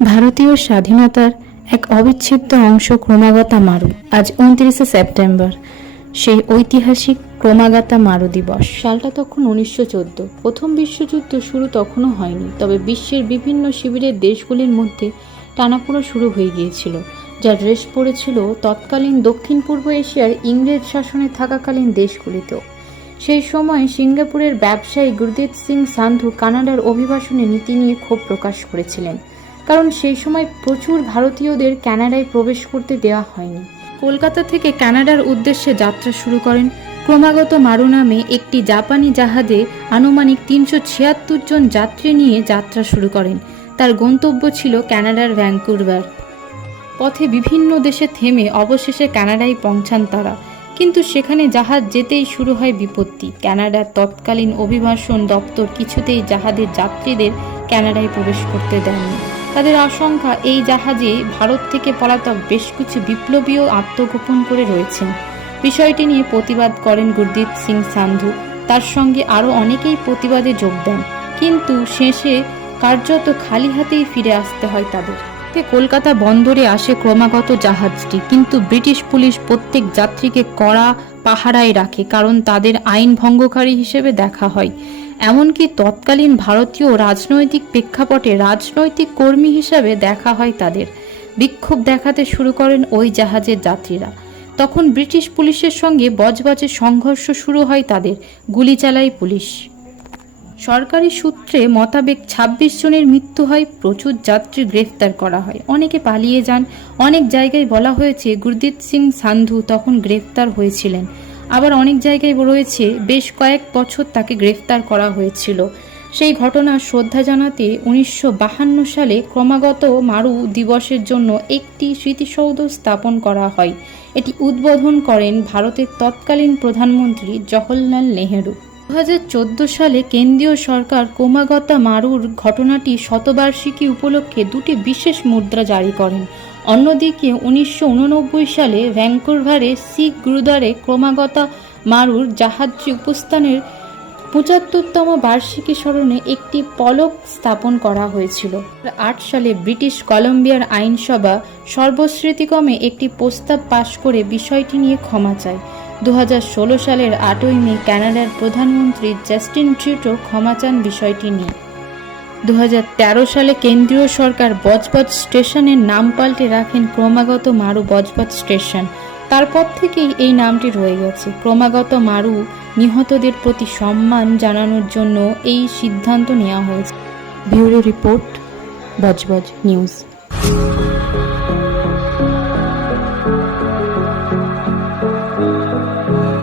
ভারতীয় স্বাধীনতার এক অবিচ্ছেদ্য অংশ ক্রমাগতা মারু। আজ উনত্রিশে সেপ্টেম্বর, সেই ঐতিহাসিক ক্রমাগতা মারু দিবস। সালটা তখন উনিশশো চোদ্দ। প্রথম বিশ্বযুদ্ধ শুরু তখনও হয়নি, তবে বিশ্বের বিভিন্ন শিবিরের দেশগুলির মধ্যে টানাপোড়া শুরু হয়ে গিয়েছিল, যা ড্রেস পড়েছিল তৎকালীন দক্ষিণ পূর্ব এশিয়ার ইংরেজ শাসনে থাকাকালীন দেশগুলিতেও। সেই সময় সিঙ্গাপুরের ব্যবসায়ী গুরদীপ সিং সান্ধু কানাডার অভিবাসনে নীতি নিয়ে ক্ষোভ প্রকাশ করেছিলেন। কারণ সেই সময় প্রচুর ভারতীয়দের কানাডায় প্রবেশ করতে দেওয়া হয়নি। কলকাতা থেকে কানাডার উদ্দেশ্যে যাত্রা শুরু করেন ক্রমাগত মারু নামে একটি জাপানি জাহাজে আনুমানিক তিনশো ছিয়াত্তর জন যাত্রী নিয়ে যাত্রা শুরু করেন। তার গন্তব্য ছিল কানাডার ভ্যাঙ্কুভার। পথে বিভিন্ন দেশে থেমে অবশেষে কানাডায় পৌঁছান তারা। কিন্তু সেখানে জাহাজ যেতেই শুরু হয় বিপত্তি। কানাডার তৎকালীন অভিবাসন দপ্তর কিছুতেই জাহাজের যাত্রীদের কানাডায় প্রবেশ করতে দেননি তাদের আশঙ্কা এই জাহাজে ভারত থেকে পলাতক বেশ কিছু বিপ্লবীও আত্মগোপন করে রয়েছেন। বিষয়টি নিয়ে প্রতিবাদ করেন গুরদীপ সিং সান্ধু। তার সঙ্গে আরও অনেকেই প্রতিবাদে যোগ দেন। কিন্তু শেষে কার্যত খালি হাতেই ফিরে আসতে হয় তাদের। কলকাতা বন্দরে আসে ক্রমাগত জাহাজটি, কিন্তু ব্রিটিশ পুলিশ প্রত্যেক যাত্রীকে কড়া পাহারায় রাখে, কারণ তাদের আইন ভঙ্গকারী হিসেবে দেখা হয়। এমনকি তৎকালীন ভারতীয় রাজনৈতিক প্রেক্ষাপটে রাজনৈতিক কর্মী হিসাবে দেখা হয় তাদের। বিক্ষোভ দেখাতে শুরু করেন ওই জাহাজের যাত্রীরা। তখন ব্রিটিশ পুলিশের সঙ্গে বজবজে সংঘর্ষ শুরু হয় তাদের। গুলি চালায় পুলিশ। সরকারি সূত্রে মোতাবেক ছাব্বিশ জনের মৃত্যু হয়। প্রচুর যাত্রী গ্রেফতার করা হয়। অনেকে পালিয়ে যান। অনেক জায়গায় বলা হয়েছে, গুরদীপ সিং সান্ধু তখন গ্রেফতার হয়েছিলেন। আবার অনেক জায়গায় রয়েছে বেশ কয়েক বছর তাকে গ্রেফতার করা হয়েছিল। সেই ঘটনার শ্রদ্ধা জানাতে উনিশশো সালে ক্রমাগত মারু দিবসের জন্য একটি স্মৃতিসৌধ স্থাপন করা হয়। এটি উদ্বোধন করেন ভারতের তৎকালীন প্রধানমন্ত্রী জওহরলাল নেহেরু। দু হাজার চোদ্দ সালে কেন্দ্রীয় সরকার ক্রমাগতা মারুর ঘটনাটি শতবার্ষিকী উপলক্ষে দুটি বিশেষ মুদ্রা জারি করেন। অন্যদিকে উনিশশো উননব্বই সালে ভ্যাঙ্কুভারে শিখ গুরুদ্বারে ক্রমাগতা মারুর জাহাজটি উপস্থানের পঁচাত্তরতম বার্ষিকী স্মরণে একটি পলক স্থাপন করা হয়েছিল। আট সালে ব্রিটিশ কলম্বিয়ার আইনসভা সর্বশ্রুতিক্রমে একটি প্রস্তাব পাশ করে বিষয়টি নিয়ে ক্ষমা চায়। দু হাজার ষোলো সালের আটই মে কানাডার প্রধানমন্ত্রী জাস্টিন ট্রিটো ক্ষমা চান বিষয়টি নিয়ে। দু হাজার তেরো সালে কেন্দ্রীয় সরকার বজবজ স্টেশনের নাম পাল্টে রাখেন ক্রমাগত মারু বজবজ স্টেশন। তারপর থেকেই এই নামটি রয়ে গেছে। ক্রমাগত মারু নিহতদের প্রতি সম্মান জানানোর জন্য এই সিদ্ধান্ত নেওয়া হয়েছে। Bureau report, Budge Budge news.